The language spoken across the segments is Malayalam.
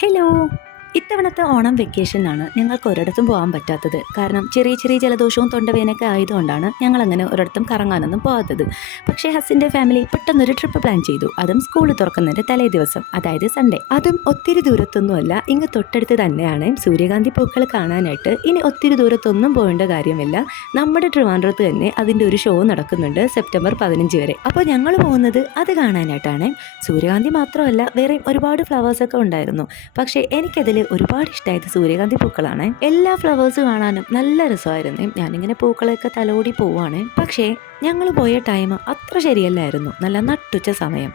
Hello. ഇത്തവണത്തെ ഓണം വെക്കേഷനാണ് ഞങ്ങൾക്ക് ഒരിടത്തും പോകാൻ പറ്റാത്തത്. കാരണം ചെറിയ ചെറിയ ജലദോഷവും തൊണ്ടവേനൊക്കെ ആയതുകൊണ്ടാണ് ഞങ്ങളങ്ങനെ ഒരിടത്തും കറങ്ങാനൊന്നും പോകാത്തത്. പക്ഷേ ഹസിൻ്റെ ഫാമിലി പെട്ടെന്നൊരു ട്രിപ്പ് പ്ലാൻ ചെയ്തു. അതും സ്കൂൾ തുറക്കുന്നതിൻ്റെ തലേ ദിവസം, അതായത് സൺഡേ. അതും ഒത്തിരി ദൂരത്തൊന്നുമല്ല, ഇങ്ങ് തൊട്ടടുത്ത് തന്നെയാണ് സൂര്യകാന്തി പൂക്കൾ കാണാനായിട്ട്. ഇനി ഒത്തിരി ദൂരത്തൊന്നും പോകേണ്ട കാര്യമില്ല, നമ്മുടെ ട്രിവാൻഡ്രത്ത് തന്നെ അതിൻ്റെ ഒരു ഷോ നടക്കുന്നുണ്ട് സെപ്റ്റംബർ 15 വരെ. അപ്പോൾ ഞങ്ങൾ പോകുന്നത് അത് കാണാനായിട്ടാണ്. സൂര്യകാന്തി മാത്രമല്ല, വേറെ ഒരുപാട് ഫ്ലവേഴ്സൊക്കെ ഉണ്ടായിരുന്നു. പക്ഷേ എനിക്കതിൽ ഒരുപാട് ഇഷ്ടമായത് സൂര്യകാന്തി പൂക്കളാണ്. എല്ലാ ഫ്ലവേഴ്സ് കാണാനും നല്ല രസമായിരുന്നു. ഞാനിങ്ങനെ പൂക്കളൊക്കെ തലോടി പോവാണ്. പക്ഷേ ഞങ്ങൾ പോയ ടൈം അത്ര ശരിയല്ലായിരുന്നു. നല്ല നട്ടുച്ച സമയം,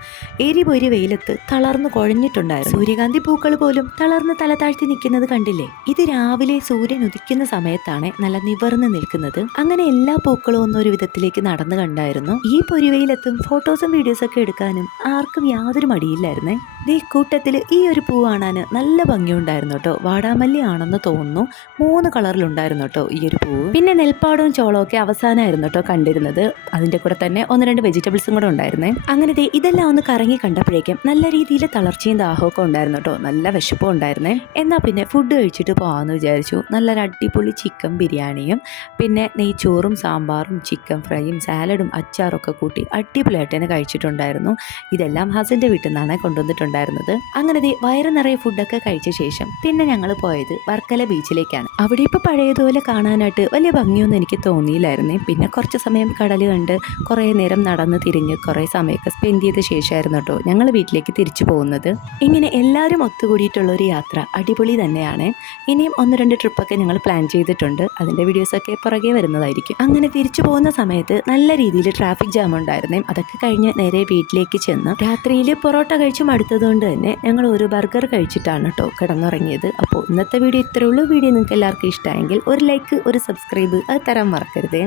എരിപൊരി വെയിലത്ത് തളർന്നു കുഴഞ്ഞിട്ടുണ്ടായിരുന്നു. സൂര്യകാന്തി പൂക്കൾ പോലും തളർന്ന് തല താഴ്ത്തി നിൽക്കുന്നത് കണ്ടില്ലേ? ഇത് രാവിലെ സൂര്യൻ ഉദിക്കുന്ന സമയത്താണ് നല്ല നിവർന്ന് നിൽക്കുന്നത്. അങ്ങനെ എല്ലാ പൂക്കളും ഒന്നൊരു വിധത്തിലേക്ക് നടന്നു കണ്ടായിരുന്നു. ഈ പൊരിവെയിലത്തും ഫോട്ടോസും വീഡിയോസൊക്കെ എടുക്കാനും ആർക്കും യാതൊരു മടിയില്ലായിരുന്നേ. ഈ കൂട്ടത്തിൽ ഈ ഒരു പൂ കാണാൻ നല്ല ഭംഗിയുണ്ടായിരുന്നു കേട്ടോ. വാടാമല്ലി ആണെന്ന് തോന്നുന്നു. 3 കളറിലുണ്ടായിരുന്നു കേട്ടോ ഈ ഒരു പൂവ്. പിന്നെ നെൽപ്പാടവും ചോളവും ഒക്കെ അവസാനമായിരുന്നു കേട്ടോ കണ്ടിരുന്നത്. അതിൻ്റെ കൂടെ തന്നെ 1-2 വെജിറ്റബിൾസും കൂടെ ഉണ്ടായിരുന്നേ. അങ്ങനെ ഇതെല്ലാം ഒന്ന് കറങ്ങി കണ്ടപ്പോഴേക്കും നല്ല രീതിയിൽ തളർച്ചയും ദാഹമൊക്കെ ഉണ്ടായിരുന്നു കേട്ടോ. നല്ല വിശപ്പും ഉണ്ടായിരുന്നേ. എന്നാൽ പിന്നെ ഫുഡ് കഴിച്ചിട്ട് പോകാമെന്ന് വിചാരിച്ചു. നല്ലൊരു അടിപൊളി ചിക്കൻ ബിരിയാണിയും പിന്നെ നെയ്ച്ചോറും സാമ്പാറും ചിക്കൻ ഫ്രൈയും സാലഡും അച്ചാറൊക്കെ കൂട്ടി അടിപൊളിയായിട്ട് തന്നെ കഴിച്ചിട്ടുണ്ടായിരുന്നു. ഇതെല്ലാം ഹസിൻ്റെ വീട്ടിൽ നിന്നാണ് കൊണ്ടുവന്നിട്ടുണ്ടായിരുന്നത്. അങ്ങനെ വയറ് നിറയെ ഫുഡൊക്കെ കഴിച്ച ശേഷം പിന്നെ ഞങ്ങൾ പോയത് വർക്കല ബീച്ചിലേക്കാണ്. അവിടെ ഇപ്പോൾ പഴയതുപോലെ കാണാനായിട്ട് വലിയ ഭംഗിയൊന്നും എനിക്ക് തോന്നിയില്ലായിരുന്നേ. പിന്നെ കുറച്ച് സമയം കടൽ കണ്ട് കുറേ നേരം നടന്ന് തിരിഞ്ഞ് കുറേ സമയമൊക്കെ സ്പെൻഡ് ചെയ്ത ശേഷമായിരുന്നു കേട്ടോ ഞങ്ങൾ വീട്ടിലേക്ക് തിരിച്ചു പോകുന്നത്. ഇങ്ങനെ എല്ലാവരും ഒത്തുകൂടിയിട്ടുള്ളൊരു യാത്ര അടിപൊളി തന്നെയാണ്. ഇനിയും 1-2 ട്രിപ്പൊക്കെ ഞങ്ങൾ പ്ലാൻ ചെയ്തിട്ടുണ്ട്. അതിൻ്റെ വീഡിയോസൊക്കെ പുറകെ വരുന്നതായിരിക്കും. അങ്ങനെ തിരിച്ചു പോകുന്ന സമയത്ത് നല്ല രീതിയിൽ ട്രാഫിക് ജാം ഉണ്ടായിരുന്നേ. അതൊക്കെ കഴിഞ്ഞ് നേരെ വീട്ടിലേക്ക് ചെന്ന് രാത്രിയിൽ പൊറോട്ട കഴിച്ചു മടുത്തതുകൊണ്ട് തന്നെ ഞങ്ങൾ ഒരു ബർഗർ കഴിച്ചിട്ടാണ് കേട്ടോ കിടന്നുറങ്ങിയത്. അപ്പോൾ ഇന്നത്തെ വീഡിയോ ഇത്രയേ ഉള്ളൂ. വീഡിയോ നിങ്ങൾക്ക് എല്ലാവർക്കും ഇഷ്ടമായെങ്കിൽ ഒരു ലൈക്ക്, ഒരു സബ്സ്ക്രൈബ് അത് തരാൻ മറക്കരുതേ.